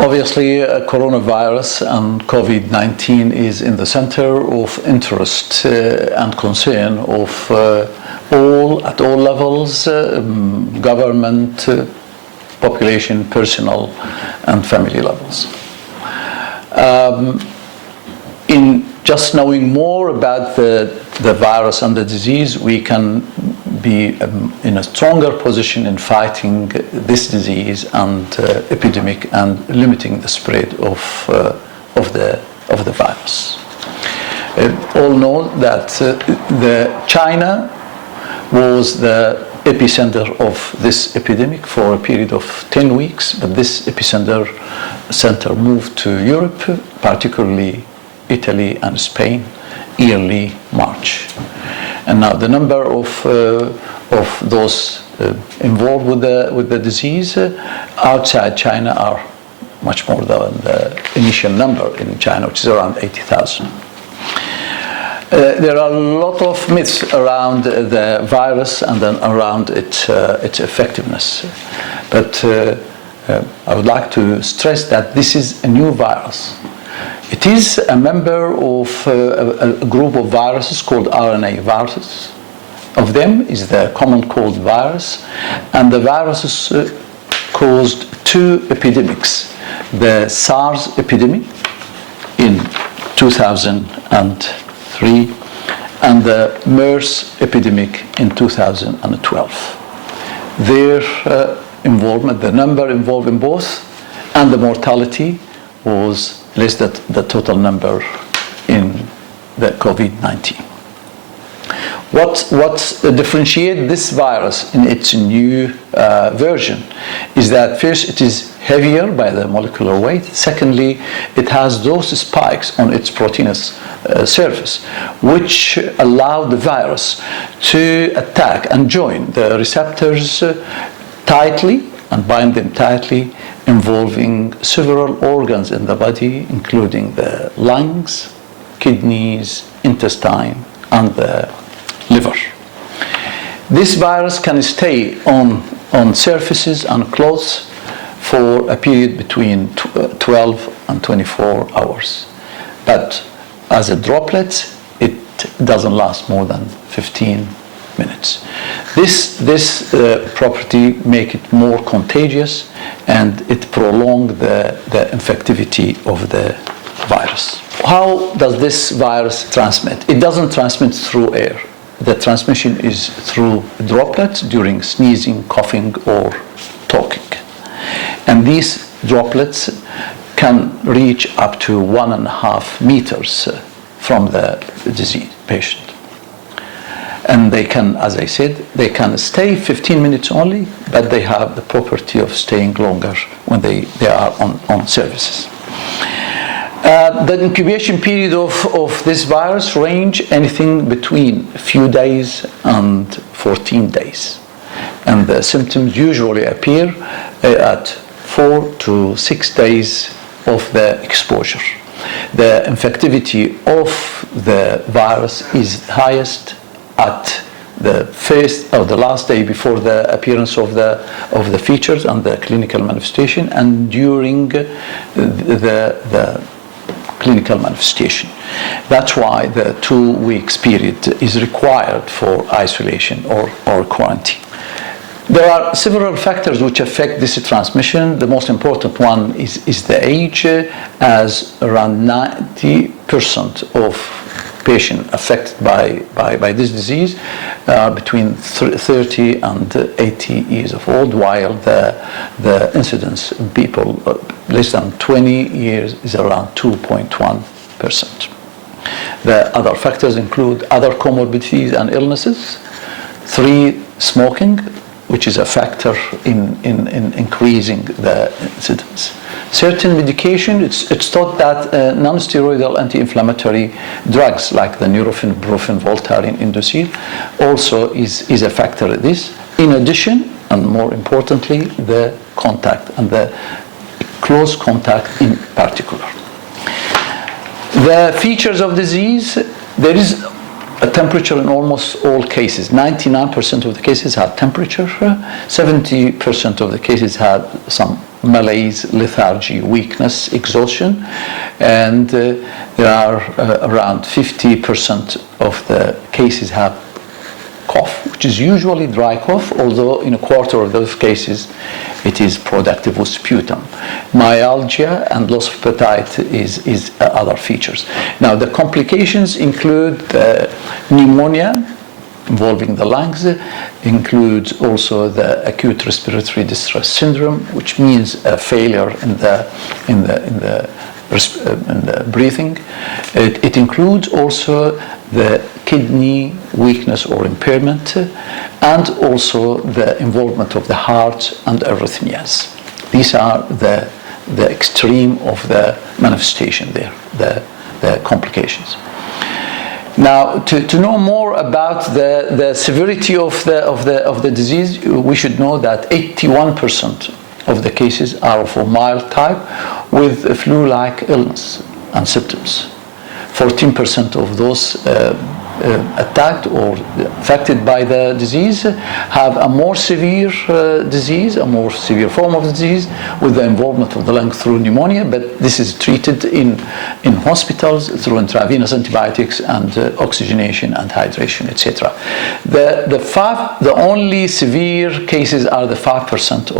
Obviously, coronavirus and COVID-19 is in the center of interest and concern of at all levels, government, population, personal, and family levels. In just knowing more about the virus and the disease, we can be in a stronger position in fighting this disease and epidemic and limiting the spread of the virus. All know that China was the epicenter of this epidemic for a period of 10 weeks, but this epicenter moved to Europe, particularly Italy and Spain, early March. And now the number of those involved with the disease outside China are much more than the initial number in China, which is around 80,000. There are a lot of myths around the virus and then around its effectiveness. But I would like to stress that this is a new virus. It is a member of a group of viruses called RNA viruses. Of them is the common cold virus, and the viruses caused two epidemics. The SARS epidemic in 2003 and the MERS epidemic in 2012. Their involvement, the number involved in both, and the mortality was less than the total number in the COVID-19. What differentiates this virus in its new version is that first, it is heavier by the molecular weight. Secondly, it has those spikes on its proteinous surface, which allow the virus to attack and join the receptors tightly and bind them tightly, involving several organs in the body, including the lungs, kidneys, intestine, and the liver. This virus can stay on surfaces and clothes for a period between 12 and 24 hours. But as a droplet, it doesn't last more than 15 minutes. This property make it more contagious, and it prolong the infectivity of the virus. How does this virus transmit? It doesn't transmit through air. The transmission is through droplets during sneezing, coughing, or talking. And these droplets can reach up to 1.5 meters from the disease patient. And they can, as I said, they can stay 15 minutes only, but they have the property of staying longer when they are on surfaces. The incubation period of this virus range anything between a few days and 14 days. And the symptoms usually appear at 4 to 6 days of the exposure. The infectivity of the virus is highest at the first or the last day before the appearance of the features and the clinical manifestation, and during the clinical manifestation. That's why the 2 weeks period is required for isolation or quarantine. There are several factors which affect this transmission. The most important one is the age, as around 90% of patients affected by this disease between 30 and 80 years of old, while the incidence of people less than 20 years is around 2.1%. The other factors include other comorbidities and illnesses. 3, smoking, which is a factor in increasing the incidence. Certain medication, it's thought that non-steroidal anti-inflammatory drugs like the Nurofen, Brufen, Voltaren, Indocin also is a factor in this. In addition, and more importantly, the contact, and the close contact in particular. The features of disease, there is a temperature in almost all cases. 99% of the cases had temperature. 70% of the cases had some malaise, lethargy, weakness, exhaustion, and there are around 50% of the cases have cough, which is usually dry cough, although in a quarter of those cases it is productive with sputum. Myalgia and loss of appetite is other features. Now, the complications include pneumonia involving the lungs, includes also the acute respiratory distress syndrome, which means a failure in the breathing. It includes also the kidney weakness or impairment, and also the involvement of the heart and arrhythmias. These are the extreme of the manifestation there, the complications. Now, to know more about the severity of the disease, we should know that 81% of the cases are of a mild type with a flu-like illness and symptoms. 14% of those attacked or affected by the disease have a more severe disease, a more severe form of the disease with the involvement of the lung through pneumonia, but this is treated in hospitals through intravenous antibiotics and oxygenation and hydration, etc. The only severe cases are the 5%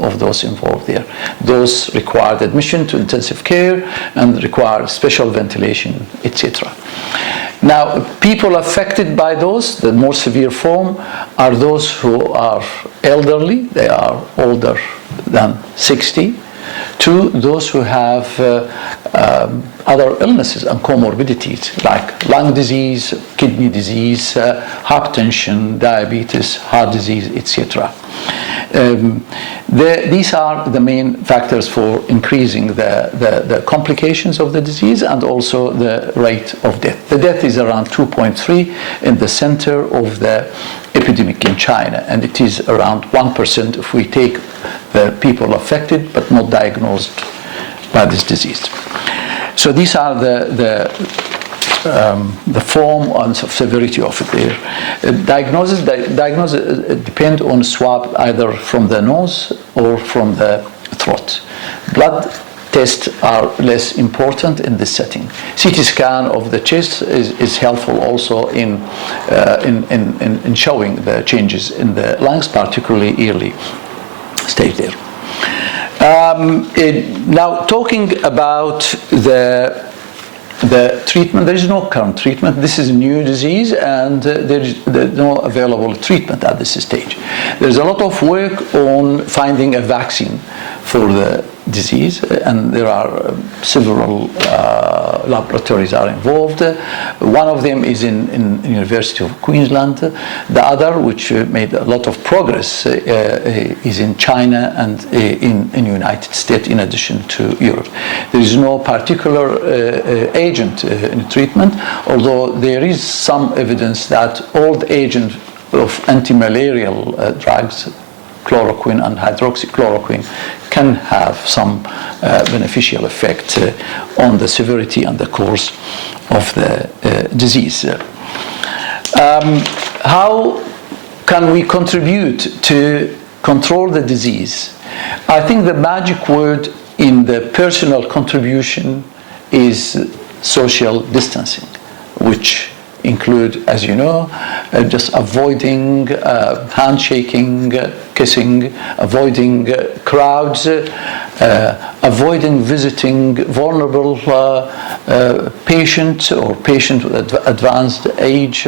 of those involved there. Those required admission to intensive care and require special ventilation, etc. Now, people affected by those, the more severe form, are those who are elderly, they are older than 60, to those who have other illnesses and comorbidities like lung disease, kidney disease, hypertension, diabetes, heart disease, etc. These are the main factors for increasing the complications of the disease and also the rate of death. The death is around 2.3 in the center of the epidemic in China, and it is around 1% if we take the people affected but not diagnosed by this disease. So these are the form and severity of it there. Diagnosis depend on swab either from the nose or from the throat. Blood tests are less important in this setting. CT scan of the chest is helpful also in showing the changes in the lungs, particularly early stage there. Now, talking about the treatment, there is no current treatment. This is a new disease, and there's no available treatment at this stage. There's a lot of work on finding a vaccine for the disease, and there are several laboratories are involved. One of them is in University of Queensland. The other, which made a lot of progress, is in China and in United States, in addition to Europe. There is no particular agent in treatment, although there is some evidence that old agent of anti-malarial drugs, chloroquine and hydroxychloroquine, can have some beneficial effect on the severity and the course of the disease. How can we contribute to control the disease? I think the magic word in the personal contribution is social distancing, which include, as you know, just avoiding handshaking, kissing, avoiding crowds, avoiding visiting vulnerable patients or patients with advanced age.